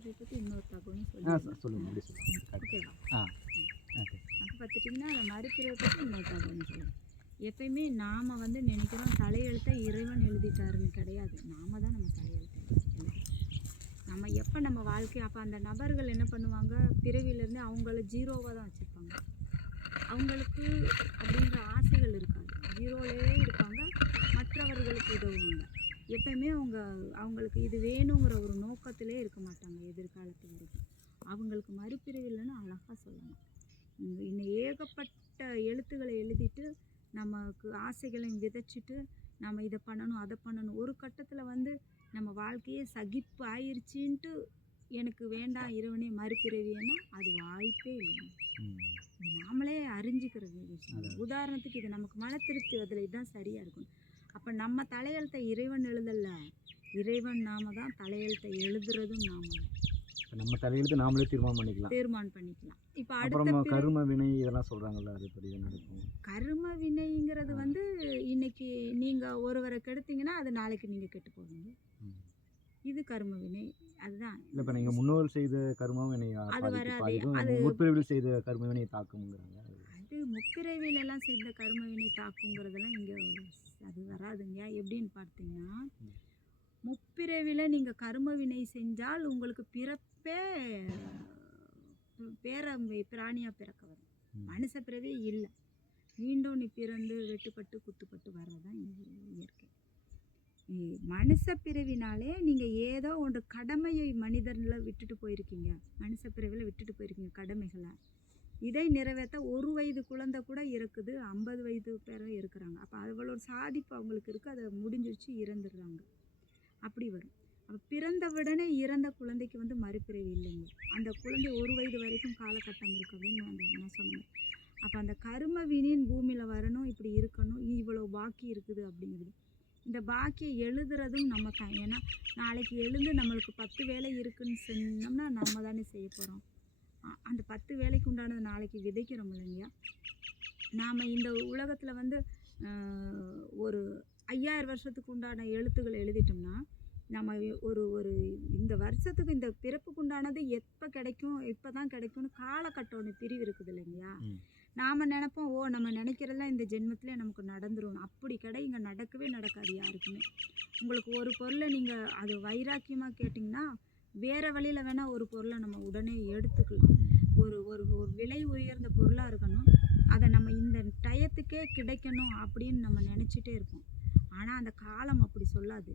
மாரிப்பிறவி பற்றி இன்னொரு தகவலும் சொல்லுங்கள். ஓகேவா? அப்போ பார்த்துட்டிங்கன்னா அந்த மாரிப்பிறவை பற்றி இன்னொரு தகவல் சொல்லுங்கள். எப்பயுமே நாம் வந்து நினைக்கிறோம் தலையெழுத்தை இறைவன் எழுதிட்டாருன்னு கிடையாது. நாம தான் நம்ம தலையெழுத்தை நம்ம எப்போ நம்ம வாழ்க்கை அப்போ அந்த நபர்கள் என்ன பண்ணுவாங்க, பிறவியிலேருந்து அவங்கள ஜீரோவாக தான் வச்சுருப்பாங்க. அவங்களுக்கு அப்படின்ற ஆசைகள் இருக்காது, ஜீரோலேயே இருப்பாங்க. மற்றவர்களுக்கு உதவுவாங்க. எப்பயுமே அவங்களுக்கு இது வேணுங்கிற ஒரு நோக்கத்திலே இருக்க மாட்டாங்க எதிர்காலத்து வரைக்கும். அவங்களுக்கு மறுபிறவில்லைன்னு அழகாக சொல்லலாம். இன்னும் ஏகப்பட்ட எழுத்துக்களை எழுதிட்டு நமக்கு ஆசைகளையும் விதைச்சிட்டு நம்ம இதை பண்ணணும் அதை பண்ணணும். ஒரு கட்டத்தில் வந்து நம்ம வாழ்க்கையே சகிப்பு ஆயிடுச்சின்ட்டு எனக்கு வேண்டாம் இறைவனே மறுபிறவின்னா அது வாய்ப்பே இல்லை. இது நாமளே அறிஞ்சிக்கிறது விஷயம். உதாரணத்துக்கு இது நமக்கு மன திருப்தி அதில் இதுதான் சரியாக இருக்கும். அப்போ நம்ம தலையெழுத்தை இறைவன் எழுதலை, இறைவன் நாம தான் தலையெழுத்தை எழுதுறதும் நாம தான். நம்ம தலையெழுத்து நாமளே தீர்மானம் பண்ணிக்கலாம். இப்போ அடுத்த கர்ம வினை இதெல்லாம் சொல்கிறாங்கல்ல, அது எப்படி நடக்கும்? கர்ம வினைங்கிறது வந்து இன்னைக்கு நீங்கள் ஒருவரை கெடுத்தீங்கன்னா அது நாளைக்கு நீங்கள் கெட்டு போவீங்க. இது கர்ம வினை. அதுதான் இல்லை. இப்போ நீங்கள் முன்னோர் செய்த கர்ம வினை அது வராது. அது முற்பிறவியில் செய்த கர்ம வினை தாக்குங்கிறாங்க. அது முற்பிறவிலெல்லாம் செய்த கர்ம வினை தாக்குங்கிறதெல்லாம் இங்கே அது வராதுங்க. எப்படின்னு பார்த்தீங்கன்னா, முற்பிறவியில் நீங்கள் கர்ம வினை செஞ்சால் உங்களுக்கு பிறப்பே பிராணியாக பிறக்க வரும். மனுஷ பிறவே இல்லை. மீண்டும் நீ பிறந்து வெட்டுப்பட்டு குத்துப்பட்டு வர்றதான் இயற்கை. மனுஷ பிறவினாலே நீங்கள் ஏதோ ஒன்று கடமையை மனிதனில் விட்டுட்டு போயிருக்கீங்க. மனுஷ பிறவியில் விட்டுட்டு போயிருக்கீங்க கடமைகளை. இதை நிறைவேற்ற 1 வயது குழந்தை கூட இருக்குது, 50 வயது பேரும் இருக்கிறாங்க. அப்போ அவ்வளோ ஒரு சாதிப்பு அவங்களுக்கு இருக்குது. அதை முடிஞ்சிருச்சு, இறந்துடுறாங்க. அப்படி வரும். அப்போ பிறந்த உடனே இறந்த குழந்தைக்கு வந்து மறுபிறவி இல்லைங்க. அந்த குழந்தை 1 வயது வரைக்கும் காலகட்டம் இருக்குது அப்படின்னு நான் சொன்னேன். அப்போ அந்த கர்ம வினின் பூமியில் வரணும், இப்படி இருக்கணும், இவ்வளோ பாக்கி இருக்குது அப்படிங்கிறது. இந்த பாக்கியை எழுதுறதும் நம்ம தான். ஏன்னா நாளைக்கு எழுந்து நம்மளுக்கு 10 வேலை இருக்குதுன்னு சொன்னோம்னா நம்ம தானே செய்ய போகிறோம். அந்த 10 வேலைக்கு உண்டானது நாளைக்கு விதைக்கிறோம் இல்லைங்கய்யா. நாம் இந்த உலகத்தில் வந்து ஒரு 5000 வருஷத்துக்கு உண்டான எழுத்துக்களை எழுதிட்டோம்னா நம்ம ஒரு இந்த வருஷத்துக்கு இந்த பிறப்புக்கு உண்டானது எப்போ கிடைக்கும், இப்போ தான் கிடைக்கும்னு காலகட்டம் ஒன்று பிரிவு இருக்குது இல்லைங்கய்யா. நாம் நினைப்போம், நம்ம நினைக்கிறதெல்லாம் இந்த ஜென்மத்திலே நமக்கு நடந்துடும். அப்படி இங்கே நடக்கவே நடக்காது யாருக்குமே. உங்களுக்கு ஒரு பொருளை நீங்கள் அது வைராக்கியமாக கேட்டிங்கன்னா வேறு வழியில் வேணால் ஒரு பொருளை நம்ம உடனே எடுத்துக்கலாம். ஒரு ஒரு ஒரு விலை உயர்ந்த பொருளாக இருக்கணும், அதை நம்ம இந்த டயத்துக்கே கிடைக்கணும் அப்படின்னு நம்ம நினச்சிட்டே இருப்போம். ஆனால் அந்த காலம் அப்படி சொல்லாது.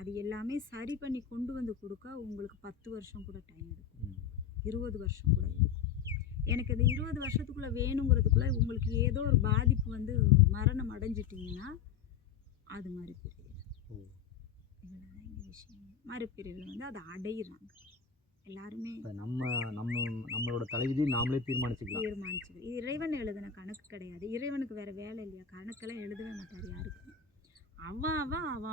அது எல்லாமே சரி பண்ணி கொண்டு வந்து கொடுக்க உங்களுக்கு 10 வருஷம் கூட டைம் எடுக்கும், 20 வருஷம் கூட இருக்கும். எனக்கு இந்த 20 வருஷத்துக்குள்ளே வேணுங்கிறதுக்குள்ளே உங்களுக்கு ஏதோ ஒரு பாதிப்பு வந்து மரணம் அடைஞ்சிட்டிங்கன்னா அது மறுபிறவி. இவ்வளோதான் இந்த விஷயம். மறுபிறவியில் வந்து அதை அடையிறாங்க எல்லாருமே. நம்மளோட தலைவிதி நாமளே தீர்மானிச்சுக்கலாம். இது இறைவன் எழுதின கணக்கு கிடையாது. இறைவனுக்கு வேறு வேலை இல்லையா? கணக்கெல்லாம் எழுதவே மாட்டார் யாருக்கும்.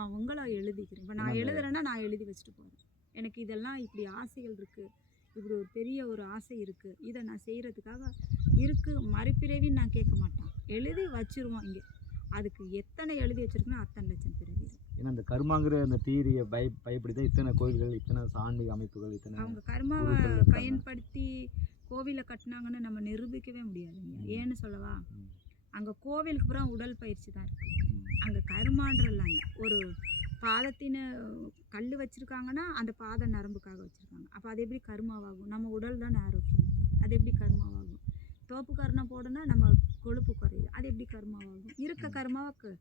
அவங்கள எழுதிக்கிறேன். இப்போ நான் எழுதுறேன்னா நான் எழுதி வச்சுட்டு போகிறேன். எனக்கு இதெல்லாம் இப்படி ஆசைகள் இருக்குது, இப்படி ஒரு பெரிய ஒரு ஆசை இருக்குது, இதை நான் செய்கிறதுக்காக இருக்குது. மறுபிறவின்னு நான் கேட்க மாட்டேன், எழுதி வச்சுருவோம். இங்கே அதுக்கு எத்தனை எழுதி வச்சுருக்கணும் அத்தனை லட்சம் பிறவி. ஏன்னா அந்த கர்மாங்கிற அந்த தீரியை பயப்படி தான் இத்தனை கோயில்கள், இத்தனை சாண்டி அமைப்புகள், இத்தனை அவங்க கர்மாவை பயன்படுத்தி கோவிலை கட்டினாங்கன்னு நம்ம நிரூபிக்கவே முடியாதுங்க. ஏன்னு சொல்லவா, அங்கே கோவிலுக்கு அப்புறம் உடல் பயிற்சி தான் இருக்குது. அங்கே கர்மான்றலாங்க. ஒரு பாதத்தின கல் வச்சுருக்காங்கன்னா அந்த பாத நரம்புக்காக வச்சுருக்காங்க. அப்போ அது எப்படி கர்மாவாகும்? நம்ம உடல் தான் ஆரோக்கியம், அது எப்படி கர்மாவாகும்? தோப்பு கர்ணம் போடனா நம்ம கொழுப்பு குறையுது, அது எப்படி கர்மாவாகும்? இருக்க கர்மாவுக்கு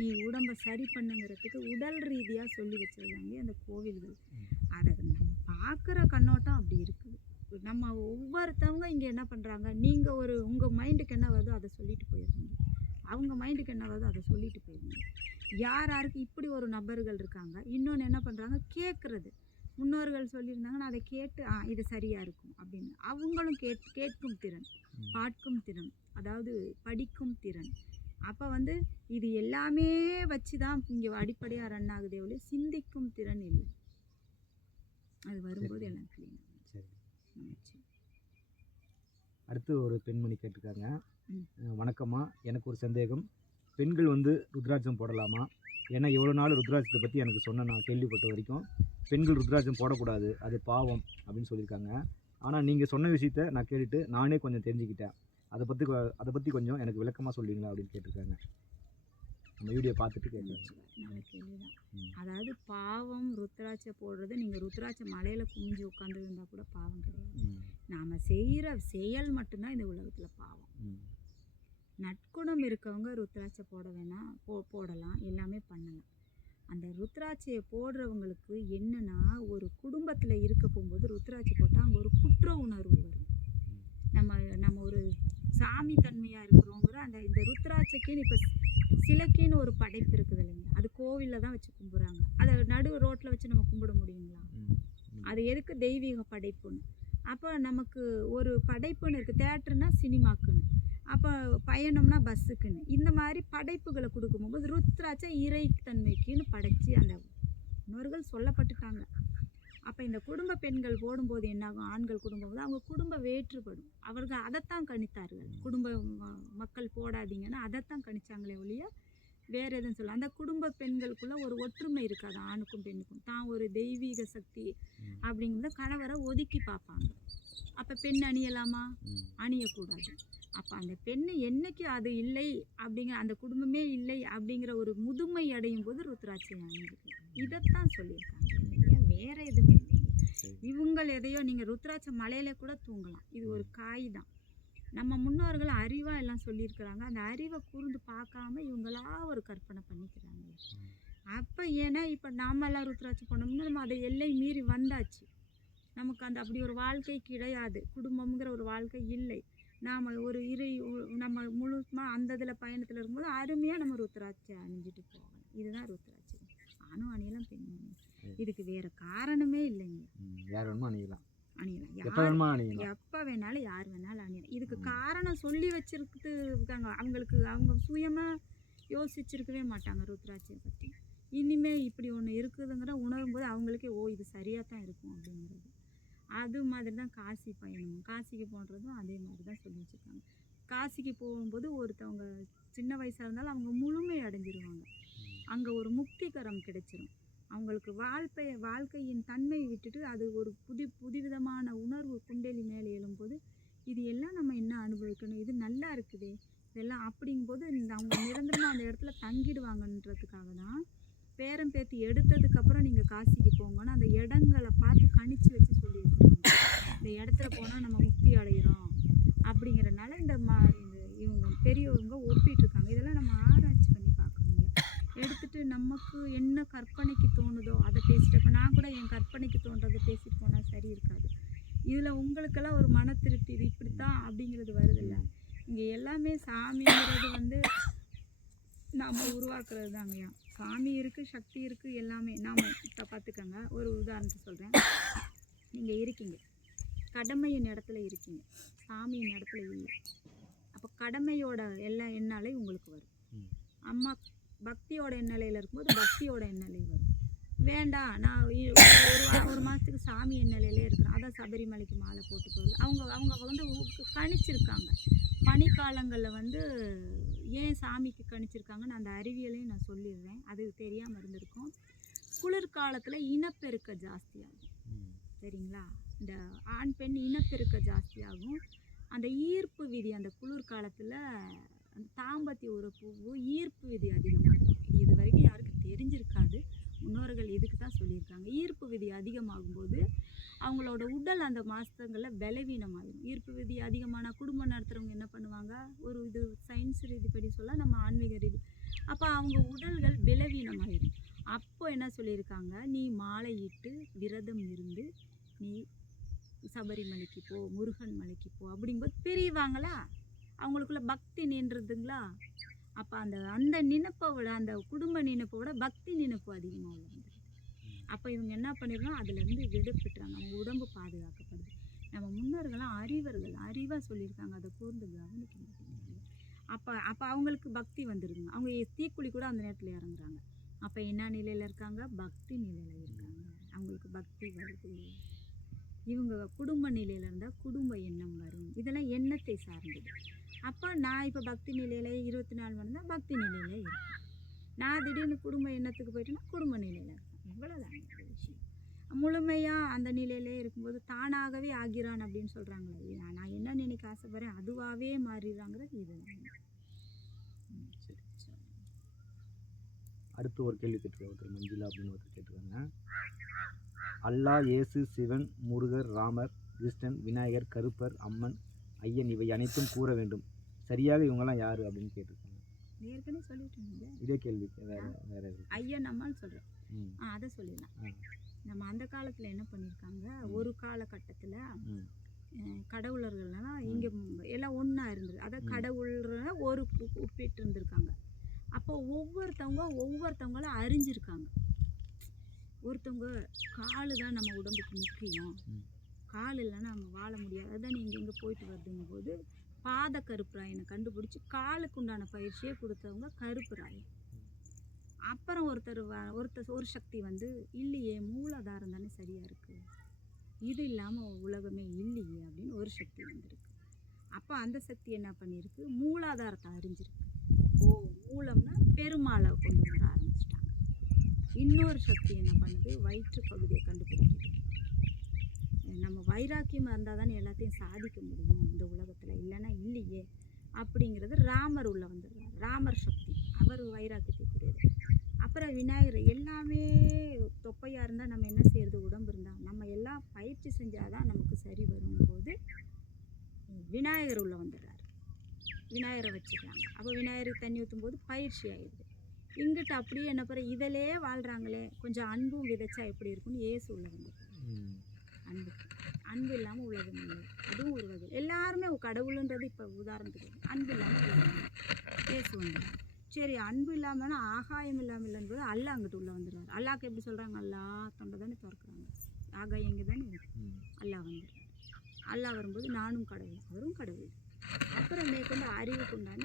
நீ உடம்பை சரி பண்ணுங்கிறதுக்கு உடல் ரீதியாக சொல்லி வச்சுருக்காங்க அந்த கோவில்கள். அதை நம்ம பார்க்குற கண்ணோட்டம் அப்படி இருக்குது. நம்ம ஒவ்வொருத்தவங்க இங்கே என்ன பண்ணுறாங்க, நீங்கள் உங்கள் மைண்டுக்கு என்ன வருதோ அதை சொல்லிட்டு போயிடுறீங்க, அவங்க மைண்டுக்கு என்ன வருதோ அதை சொல்லிட்டு போயிடுங்க. யாருக்கு இப்படி ஒரு நபர்கள் இருக்காங்க. இன்னொன்று என்ன பண்ணுறாங்க, கேட்குறது. முன்னோர்கள் சொல்லியிருந்தாங்கன்னா அதை கேட்டு இது சரியாக இருக்கும் அப்படின்னு அவங்களும் கேட்கும் திறன், பார்க்கும் திறன், அதாவது படிக்கும் திறன். அப்போ வந்து இது எல்லாமே வச்சு தான் இங்கே அடிப்படையாக ரன் ஆகுதே ஒழிய சிந்திக்கும் திறன் இல்லை. அது வரும்போது எல்லாம் கிளீன். அடுத்து ஒரு பெண்மணி கேட்டிருக்காங்க. வணக்கம்மா, எனக்கு ஒரு சந்தேகம். பெண்கள் வந்து ருத்ராட்சம் போடலாமா? ஏன்னா எவ்வளோ நாள் ருத்ராட்சத்தை பற்றி எனக்கு சொன்ன நான் கேள்விப்பட்ட வரைக்கும் பெண்கள் ருத்ராட்சம் போடக்கூடாது, அது பாவம் அப்படின்னு சொல்லியிருக்காங்க. ஆனால் நீங்கள் சொன்ன விஷயத்த நான் கேட்டுட்டு நானே கொஞ்சம் தெரிஞ்சுக்கிட்டேன். அதை பற்றி கொஞ்சம் எனக்கு விளக்கமாக சொல்லுவீங்களா அப்படின்னு கேட்டிருக்காங்க. நம்ம வீடியோ பார்த்துட்டு கேட்குறேன். நல்ல கேள்விதான். அதாவது பாவம் ருத்ராட்சை போடுறது, நீங்கள் ருத்ராட்சை மலையில் குமிஞ்சு உட்காந்துருந்தா கூட பாவம் கிடையாது. நாம் செய்கிற செயல் மட்டும்தான் இந்த உலகத்தில் பாவம். நற்குணம் இருக்கவங்க ருத்ராட்சை போட வேணாம், போடலாம், எல்லாமே பண்ணலாம். அந்த ருத்ராட்சையை போடுறவங்களுக்கு என்னன்னா, ஒரு குடும்பத்தில் இருக்க போகும்போது ருத்ராட்சை போட்டால் அங்கே ஒரு குற்ற உணர்வு வரும். நம்ம ஒரு சாமி தன்மையாக இருக்கிறோங்கிற இந்த ருத்ராட்சைக்குன்னு இப்போ சிலைக்குன்னு ஒரு படைப்பு இருக்குது இல்லைங்க, அது கோவிலில் தான் வச்சு கும்பிட்றாங்க. அதை நடு ரோட்டில் வச்சு நம்ம கும்பிட முடியுங்களா? அது எதுக்கு தெய்வீக படைப்புன்னு. அப்போ நமக்கு ஒரு படைப்புன்னு இருக்குது, தேட்டருனா சினிமாக்குன்னு, அப்போ பயணம்னா பஸ்ஸுக்குன்னு, இந்த மாதிரி படைப்புகளை கொடுக்கும்போது ருத்ராட்சை இறைத்தன்மைக்குன்னு படைச்சி அந்த முன்னோர்கள் சொல்லப்பட்டுட்டாங்க. அப்போ இந்த குடும்ப பெண்கள் போடும்போது என்னாகும், ஆண்கள் குடும்பம் போது அவங்க குடும்பம் வேற்றுப்படும். அவர்கள் அதைத்தான் கணித்தார்கள். குடும்ப மக்கள் போடாதீங்கன்னா அதைத்தான் கணிச்சாங்களே ஒழிய வேறு எதுவும் சொல்ல. அந்த குடும்ப பெண்களுக்குள்ள ஒரு ஒற்றுமை இருக்காது, ஆணுக்கும் பெண்ணுக்கும். தான் ஒரு தெய்வீக சக்தி அப்படிங்கிறத கணவரை ஒதுக்கி பார்ப்பாங்க. அப்போ பெண் அணியலாமா? அணியக்கூடாது. அப்போ அந்த பெண்ணு என்னைக்கு அது இல்லை அப்படிங்கிற, அந்த குடும்பமே இல்லை அப்படிங்கிற ஒரு முதுமை அடையும் போது ருத்ராட்சை அணிஞ்சிக்கலாம். இதைத்தான் சொல்லியிருக்காங்க, வேற எதுவுமே இல்லைங்க. இவங்கள் எதையோ நீங்கள் ருத்ராட்சை மலையில கூட தூங்கலாம், இது ஒரு காய் தான். நம்ம முன்னோர்கள் அறிவாக எல்லாம் சொல்லியிருக்கிறாங்க. அந்த அறிவை கூர்ந்து பார்க்காம இவங்களா ஒரு கற்பனை பண்ணிக்கிறாங்க. அப்போ ஏன்னா இப்போ நாமெல்லாம் ருத்ராட்சை பண்ணோம்னா நம்ம அதை எல்லை மீறி வந்தாச்சு. நமக்கு அப்படி ஒரு வாழ்க்கை கிடையாது, குடும்பம்ங்கிற ஒரு வாழ்க்கை இல்லை. நாம் ஒரு நம்ம முழுசுமாக அந்த இதில் பயணத்தில் இருக்கும்போது அருமையாக நம்ம ருத்ராட்சை அணிஞ்சிட்டு போகலாம். இதுதான் ருத்ராட்சை. ஆணும் அணியலாம், பெண்ணும் அணியலாம். இதுக்கு வேறு காரணமே இல்லைங்க. யார் வேணுமோ அணியலாம், எப்போ வேணாலும் யார் வேணாலும் அணியலாம். இதுக்கு காரணம் சொல்லி வச்சுருக்காங்க. அவங்க சுயமாக யோசிச்சிருக்கவே மாட்டாங்க ருத்ராட்சியை பற்றி. இனிமேல் இப்படி ஒன்று இருக்குதுங்கிற உணரும்போது அவங்களுக்கே இது சரியாக தான் இருக்கும் அப்படிங்கிறது. அது மாதிரி தான் காசி பயணம், காசிக்கு போன்றதும் அதே மாதிரி தான் சொல்லி வச்சுருக்காங்க. காசிக்கு போகும்போது ஒருத்தவங்க சின்ன வயசாக இருந்தாலும் அவங்க முழுமை அடைஞ்சிருவாங்க. அங்கே ஒரு முக்திகரம் கிடைச்சிரும். அவங்களுக்கு வாழ்க்கையின் தன்மையை விட்டுட்டு அது ஒரு புதுவிதமான உணர்வு குண்டலி மேலே எழும்போது இது எல்லாம் நம்ம என்ன அனுபவிக்கணும், இது நல்லா இருக்குதே இதெல்லாம் அப்படிங்கும்போது அவங்க நிரந்தரமாக அந்த இடத்துல தங்கிடுவாங்கன்றதுக்காக தான் பேரம் பேத்தி எடுத்ததுக்கப்புறம் நீங்கள் காசிக்கு போங்கன்னு அந்த இடங்களை பார்த்து கணிச்சு வச்சு சொல்லியிருக்காங்க. இந்த இடத்துல போனால் நம்ம முக்தி அடைகிறோம் அப்படிங்கிறனால இவங்க பெரியவங்க ஒப்பிட்டுருக்காங்க. இதெல்லாம் நம்ம ஆராய்ச்சி பண்ணி பார்க்கணுங்க. எடுத்துகிட்டு நமக்கு என்ன கற்பனைக்கு தோணுதோ அதை பேசிட்டு, இப்போ நான் கூட என் கற்பனைக்கு தோன்றதை பேசிட்டு போனால் சரி இருக்காது. இதில் உங்களுக்கெல்லாம் ஒரு மன திருப்தி, இது இப்படித்தான் அப்படிங்கிறது வருதில்ல. இங்கே எல்லாமே சாமிங்கிறது நாம் உருவாக்குறது தாங்கய்யா. சாமி இருக்குது, சக்தி இருக்குது, எல்லாமே நாம் இப்போ பார்த்துக்கோங்க. ஒரு உதாரணத்தை சொல்கிறேன். நீங்கள் இருக்கீங்க, கடமையின் இடத்துல இருக்கீங்க, சாமியின் இடத்துல இல்லை. அப்போ கடமையோட எல்லாம் எண்ணாலே உங்களுக்கு வரும். அம்மா பக்தியோட எண்ணலையில் இருக்கும்போது பக்தியோட எண்ணலை வரும். வேண்டாம், நான் ஒரு மாதத்துக்கு சாமி எண்ணலையிலே இருக்கிறேன், அதான் சபரிமலைக்கு மாலை போட்டு போகிறது. அவங்க கணிச்சிருக்காங்க. பனிக்காலங்களில் ஏன் சாமிக்கு கணிச்சிருக்காங்கன்னு அந்த அறிவியலையும் நான் சொல்லிடுறேன், அது தெரியாமல் இருந்திருக்கும். குளிர்காலத்தில் இனப்பெருக்க ஜாஸ்தியாகும், சரிங்களா? இந்த ஆண் பெண் இனப்பெருக்க ஜாஸ்தியாகும். அந்த ஈர்ப்பு விதி அந்த குளிர்காலத்தில் அந்த தாம்பத்திய உறப்பு ஈர்ப்பு விதி அதிகமாக இருக்கும். இது வரைக்கும் யாருக்கும் தெரிஞ்சிருக்காது, முன்னோர்கள் இதுக்கு தான் சொல்லியிருக்காங்க. ஈர்ப்பு விதி அதிகமாகும்போது அவங்களோட உடல் அந்த மாதங்களில் பலவீனமாகிடும். ஈர்ப்பு விதி அதிகமான குடும்பம் நடத்துகிறவங்க என்ன பண்ணுவாங்க, ஒரு இது சயின்ஸ் ரீதிப்படி சொல்ல, நம்ம ஆன்மீக ரீதி, அப்போ அவங்க உடல்கள் பலவீனமாகிடும். அப்போ என்ன சொல்லியிருக்காங்க, நீ மாலையிட்டு விரதம் இருந்து நீ சபரிமலைக்கு போ, முருகன் மலைக்கு போ அப்படிங்கும்போது பிரிவாங்களா, அவங்களுக்குள்ள பக்தி நின்றுதுங்களா. அப்போ அந்த நினைப்பை விட, அந்த குடும்ப நினைப்பை விட பக்தி நினைப்பு அதிகமாக வந்துடுது. அப்போ இவங்க என்ன பண்ணிடுறோம், அதுலேருந்து விடுபட்டுறாங்க, அவங்க உடம்பு பாதுகாக்கப்படுது. நம்ம முன்னோர்கள்லாம் அறிவாக சொல்லியிருக்காங்க, அதை கூர்ந்து கவனிக்க மாட்டேங்கிறாங்க. அப்போ அவங்களுக்கு பக்தி வந்துடுங்க. அவங்க தீக்குழி கூட அந்த நேரத்தில் இறங்குறாங்க. அப்போ என்ன நிலையில் இருக்காங்க, பக்தி நிலையில் இருக்காங்க, அவங்களுக்கு பக்தி வருது. இவங்க குடும்ப நிலையில் இருந்தால் குடும்ப எண்ணம் வரும். இதெல்லாம் எண்ணத்தை சார்ந்தது. அப்போ நான் இப்போ பக்தி நிலையில் 24 மணி தான் பக்தி நிலையில் இருக்கேன். நான் திடீர்னு குடும்ப எண்ணத்துக்கு போயிட்டேன்னா குடும்ப நிலையில் இருக்கேன். இவ்வளோதாங்க ஒரு விஷயம். முழுமையாக அந்த நிலையிலே இருக்கும்போது தானாகவே ஆகிறான் அப்படின்னு சொல்கிறாங்களே, நான் என்ன நினைக்க ஆசைப்படுறேன் அதுவாகவே மாறிடுறாங்கிறது இதுதான். சரி. அடுத்து ஒரு கேள்வி கேட்டிருக்காங்க ஒருத்தர், மஞ்சுளா அப்படின்னு ஒருத்தர் கேட்டிருக்காங்க. அல்லாஹ், இயேசு, சிவன், முருகர், ராமர், கிருஷ்ணன், விநாயகர், கருப்பர், அம்மன், ஐயன் இவை அனைத்தும் கூற வேண்டும். சரியாக இவங்கெல்லாம் யார் அப்படின்னு கேட்டிருக்காங்க. ஏற்கனவே சொல்லிட்டு இதே கேள்வி வேற வேற எதுவும்? ஐயன் அம்மான்னு சொல்கிறேன். ம். அதை சொல்லிடலாம். ஆ. நம்ம அந்த காலத்தில் என்ன பண்ணியிருக்காங்க, ஒரு காலகட்டத்தில் ம். கடவுளர்கள்லாம் இங்கே எல்லாம் ஒன்றா இருந்தது. அதாவது கடவுள்ற ஒரு ஒப்பிட்டு இருந்திருக்காங்க. அப்போ ஒவ்வொருத்தவங்கள அறிஞ்சிருக்காங்க. ஒருத்தவங்க காலு தான் நம்ம உடம்புக்கு முக்கியம், கால் இல்லைன்னா நம்ம வாழ முடியாது, அதுதான் நீங்கள் இங்கே போயிட்டு வருதுங்கும் போது பாத கருப்பராயனை கண்டுபிடிச்சி காலுக்கு உண்டான பயிற்சியை கொடுத்தவங்க கருப்பராயன். அப்புறம் ஒரு சக்தி வந்து இல்லையே மூலாதாரம் தானே சரியாக இருக்குது, இது இல்லாமல் உலகமே இல்லையே அப்படின்னு ஒரு சக்தி வந்திருக்கு. அப்போ அந்த சக்தி என்ன பண்ணியிருக்கு, மூலாதாரத்தை அறிஞ்சிருக்கு. ஓ, மூலம்னா பெருமாளை கொண்டு வர ஆரம்பிச்சிட்டாங்க. இன்னொரு சக்தி என்ன பண்ணுது, வயிற்று பகுதியை கண்டுபிடிக்குது. நம்ம வைராக்கியமாக இருந்தால் தானே எல்லாத்தையும் சாதிக்க முடியும் இந்த உலகத்தில், இல்லைன்னா இல்லையே அப்படிங்கிறது ராமர் உள்ள வந்துடுறார். ராமர் சக்தி அவர் வைராக்கியத்துக்குரியது. அப்புறம் விநாயகர், எல்லாமே தொப்பையாக இருந்தால் நம்ம என்ன செய்யறது, உடம்பு இருந்தால் நம்ம எல்லாம் பயிற்சி செஞ்சால் தான் நமக்கு சரி வரும்போது விநாயகர் உள்ள வந்துடுறார். விநாயகரை வச்சுக்கிறாங்க. அப்போ விநாயகருக்கு தண்ணி ஊற்றும் போது பயிற்சி ஆயிடுது. இங்கிட்ட அப்படியே என்ன பண்ணுற, இதிலே வாழ்கிறாங்களே கொஞ்சம் அன்பும் விதைச்சா எப்படி இருக்குன்னு ஏசு உள்ள வந்துடுறாரு. அன்பு இல்லாமல் உலகம் இல்லை, அதுவும் ஒரு வகை. எல்லாருமே கடவுளுன்றது இப்போ உதாரணத்துக்கு அன்பு இல்லாமல் உலகம் ஏசு வந்துடுறாரு. சரி, அன்பு இல்லாமல் ஆகாயம் இல்லாமல் இல்லைன்றது அல்லா அங்கிட்டு உள்ள வந்துடுறாரு. அல்லாக்கு எப்படி சொல்கிறாங்க, அல்லா தொண்டை தானே திறக்கிறாங்க, ஆகாயம் இங்கே தானே இருக்கு. அல்லா வந்துடுறாரு. அல்லா வரும்போது நானும் கடவுள், அவரும் கடவுள். அப்புறம் மேற்கொண்டு அறிவுக்கு உண்டான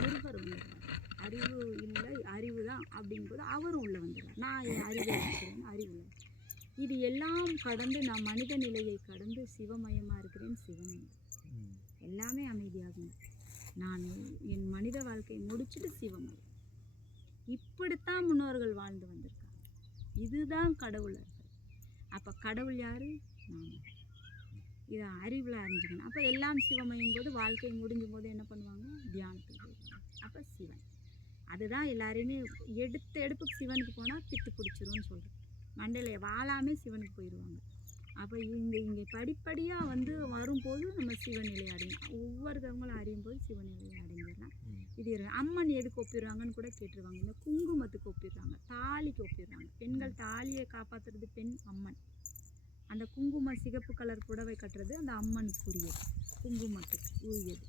முருகர் வந்துடுறாரு. அறிவு இல்லை, அறிவு தான் அப்படிங்கும்போது அவரும் உள்ளே வந்துடுறார். நான் என் அறிவை இருக்கிறேன், அறிவு. இது எல்லாம் கடந்து நான் மனித நிலையை கடந்து சிவமயமாக இருக்கிறேன். சிவன் எல்லாமே அமைதியாகும். நான் என் மனித வாழ்க்கையை முடிச்சுட்டு சிவமயம். இப்படித்தான் முன்னோர்கள் வாழ்ந்து வந்திருக்காங்க. இதுதான் கடவுளர்கள். அப்போ கடவுள் யாரு, நான். இதை அறிவில் அறிஞ்சுக்கணும். அப்போ எல்லாம் சிவமயம் போது வாழ்க்கை முடிஞ்சும் போது என்ன பண்ணுவாங்க, தியானத்துக்கு போயிடுவாங்க. அப்போ சிவன் அதுதான். எல்லாரையுமே எடுப்புக்கு சிவனுக்கு போனால் பித்து பிடிச்சிரும்னு சொல்கிறேன். மண்டையில் வாழாமே சிவனுக்கு போயிடுவாங்க. அப்போ இங்கே படிப்படியாக வந்து வரும்போது நம்ம சிவநிலை அடையும். ஒவ்வொருத்தவங்களும் அறியும் போது சிவநிலையை அடைஞ்சிடலாம். இது அம்மன் எதுக்கு ஒப்பிடுறாங்கன்னு கூட கேட்டுருவாங்க. இந்த குங்குமத்துக்கு ஒப்பிடுறாங்க, தாலிக்கு ஒப்பிடுறாங்க. பெண்கள் தாலியை காப்பாற்றுறது பெண் அம்மன். அந்த குங்கும சிகப்பு கலர் புடவை கட்டுறது அந்த அம்மனுக்குரியது, குங்குமத்துக்கு உரியது.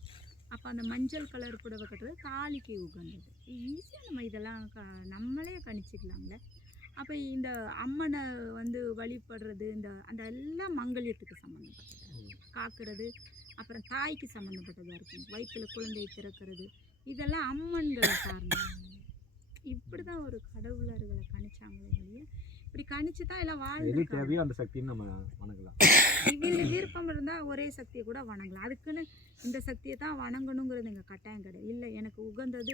அப்போ அந்த மஞ்சள் கலர் புடவை கட்டுறது தாலிக்கு உகந்தது. ஈஸியாக நம்ம இதெல்லாம் நம்மளே கணிச்சிக்கலாம்ல. அப்போ இந்த அம்மனை வந்து வழிபடுறது அந்த எல்லாம் மங்கல்யத்துக்கு சம்மந்தப்பட்டது, காக்கிறது. அப்புறம் தாய்க்கு சம்மந்தப்பட்டதாக இருக்கும், வயிற்றில் குழந்தை பிறக்கிறது. இதெல்லாம் அம்மன்களை சார்ந்தது. இப்படி தான் ஒரு கடவுளர்களை கணிச்சாங்களே வழியே. இப்படி கணிச்சு தான் எல்லாம் வாழ்ந்துருக்காங்க. அந்த சக்தின்னு நம்ம வணங்கலாம். இவங்க விருப்பம் இருந்தால் ஒரே சக்தியை கூட வணங்கலாம். அதுக்குன்னு இந்த சக்தியை தான் வணங்கணுங்கிறது எங்கள் கட்டாயம் கிடையாது. இல்லை, எனக்கு உகந்தது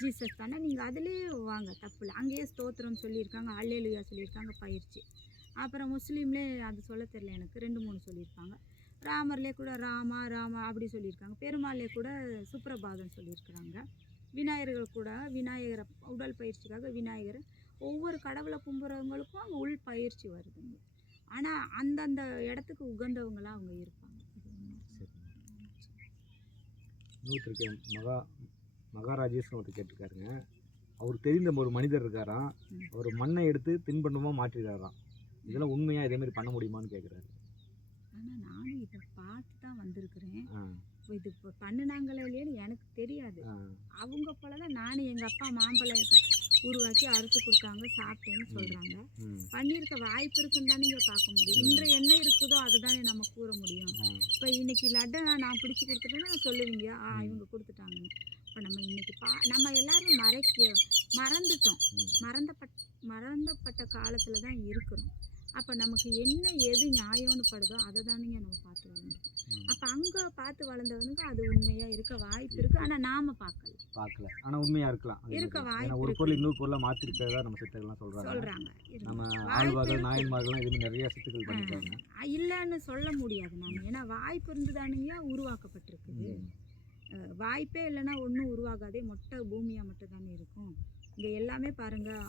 ஜீசஸ் தானே, நீங்கள் அதிலே வாங்க, தப்பு இல்லை. அங்கேயே ஸ்தோத்திரம் சொல்லியிருக்காங்க, அல்லேலூயா சொல்லியிருக்காங்க, பயிற்சி. அப்புறம் முஸ்லீம்லே அது சொல்ல தெரியல எனக்கு, 2-3 சொல்லியிருக்காங்க. ராமர்லேயே கூட ராமா ராமா அப்படி சொல்லியிருக்காங்க. பெருமாள்லே கூட சுப்ரபாதம் சொல்லியிருக்கிறாங்க. விநாயகர்கள் கூட விநாயகரை உடல் பயிற்சிக்காக விநாயகரை ஒவ்வொரு கடவுளை கும்புறவங்களுக்கும் அங்கே உள் பயிற்சி வருதுங்க. ஆனால் அந்தந்த இடத்துக்கு உகந்தவங்களாக அவங்க இருப்பாங்க. மகாராஜேஸ்வரன் ஒருத்தர் கேட்டிருக்காருங்க. அவர் தெரிந்த ஒரு மனிதர் இருக்காராம், அவர் மண்ணை எடுத்து தின்பண்டமாக மாற்றிடுறாராம். இதெல்லாம் உண்மையாக இதேமாரி பண்ண முடியுமான்னு கேட்குறாரு. ஆனால் நானும் இதை பார்த்து தான் வந்திருக்கிறேன். இது இப்போ பண்ணினாங்களே இல்லையான்னு எனக்கு தெரியாது. அவங்க போல தான் நானும் எங்கள் அப்பா மாம்பழம் உருவாக்கி அறுத்து கொடுத்தாங்க, சாப்பிட்டேன்னு சொல்கிறாங்க. பண்ணியிருக்க வாய்ப்பு இருக்குன்னு தானே இங்கே பார்க்க முடியும். இன்று என்ன இருக்குதோ அதுதானே நம்ம கூற முடியும். இப்போ இன்னைக்கு லட்டை நான் பிடிச்சி கொடுத்துட்டேன்னா சொல்லுவீங்க, இவங்க கொடுத்துட்டாங்கன்னு. இப்போ நம்ம இன்னைக்கு நம்ம எல்லாரும் மறந்துட்டோம். மறந்தப்பட்ட காலத்தில் தான் இருக்கிறோம். அப்போ நமக்கு என்ன எது நியாயம்னு படுதோ அதை தானுங்க நம்ம பார்த்து வளர்ந்துருக்கோம். அப்போ அங்கே பார்த்து வளர்ந்தவனுக்கு அது உண்மையாக இருக்க வாய்ப்பு இருக்குது. ஆனால் நாம் பார்க்கல. ஆனால் உண்மையாக இருக்கலாம். இருக்க ஏன்னா வாய்ப்பு ஒரு இருக்கு பொருள் இன்னொரு பொருளாக மாற்றிருக்கிறதா நம்ம சித்தர்கள்லாம் சொல்கிறாங்க. சொல்கிறாங்க. நம்ம வாய்ப்பு ஆழ்வார்கள் இருக்கு. நாயன்மார்களும் இதுமாதிரி நிறைய சித்துக்கள் பண்ணியிருக்காங்க. இல்லைன்னு சொல்ல முடியாது நாம். ஏன்னா வாய்ப்பு இருந்துதானுங்க உருவாக்கப்பட்டிருக்குது. வாய்ப்பே இல்லைன்னா ஒன்றும் உருவாகாதே, மொட்டை பூமியாக மட்டும் தானே இருக்கும். இங்கே எல்லாமே பாருங்கள்,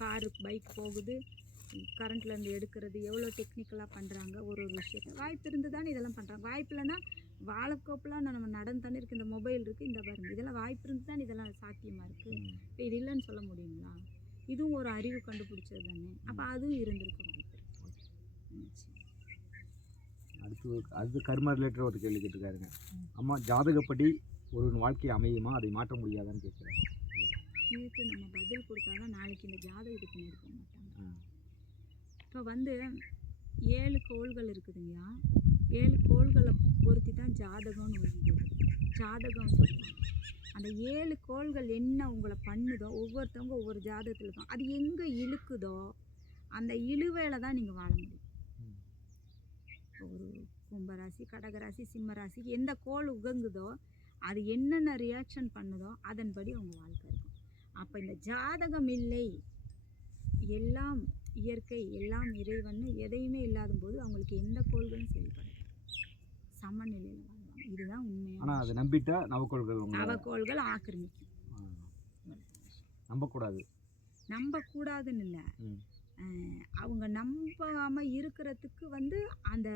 காரு பைக் போகுது, கரண்ட்லேருந்து எடுக்கிறது, எவ்வளோ டெக்னிக்கலாக பண்ணுறாங்க. ஒரு விஷயத்தை வாய்ப்பு இருந்து தானே இதெல்லாம் பண்ணுறாங்க. வாய்ப்பு இல்லைன்னா வாழைக்கோப்பெலாம் நம்ம நடந்து தானே இருக்குது. இந்த மொபைல் இருக்குது, இந்த பாருங்கள், இதெல்லாம் வாய்ப்பு இருந்து தானே இதெல்லாம் சாத்தியமாக இருக்குது. இப்போ இது இல்லைன்னு சொல்ல முடியுங்களா? இதுவும் ஒரு அறிவு கண்டுபிடிச்சது தானே. அப்போ அதுவும் இருந்திருக்க வாய்ப்பு இருக்கு. அடுத்து கர்மா ரிலேட்டட் ஒரு கேள்வி கேட்டுருக்காருங்க. அம்மா, ஜாதகப்படி ஒரு வாழ்க்கை அமையுமா, அதை மாற்ற முடியாதான்னு கேட்குறேன். இதுக்கு நம்ம பதில் கொடுத்தாலும் நாளைக்கு இந்த ஜாதகத்துக்கு எடுக்க மாட்டாங்க. இப்போ 7 கோள்கள் இருக்குதுங்கய்யா. 7 கோள்களை பொருத்தி தான் ஜாதகம்னு வரும்போது ஜாதகம் சொல்லுவாங்க. அந்த 7 கோள்கள் என்ன உங்களை பண்ணுதோ, ஒவ்வொருத்தவங்க ஒவ்வொரு ஜாதகத்தில் இருக்கும். அது எங்கே இழுக்குதோ அந்த இழுவையில் தான் நீங்கள் வாழ முடியும். ஒரு கும்பராசி, கடகராசி, சிம்மராசிக்கு எந்த கோள் உகங்குதோ அது என்னென்ன ரியாக்ஷன் பண்ணுதோ அதன்படி அவங்க வாழ்க்கை இருக்கும். அப்போ இந்த ஜாதகம் இல்லை, எல்லாம் இயற்கை, எல்லாம் இறைவன், எதையுமே இல்லாத போது அவங்களுக்கு எந்த கோள்களும் செயல்படும், சமநிலையில் வாழ்வாங்க. இதுதான் உண்மையான. ஆனால் அதை நம்பிட்டா நவக்கோள்கள் ஆக்கிரமிக்கும். நம்பக்கூடாதுன்னு இல்லை, அவங்க நம்பாமல் இருக்கிறதுக்கு அந்த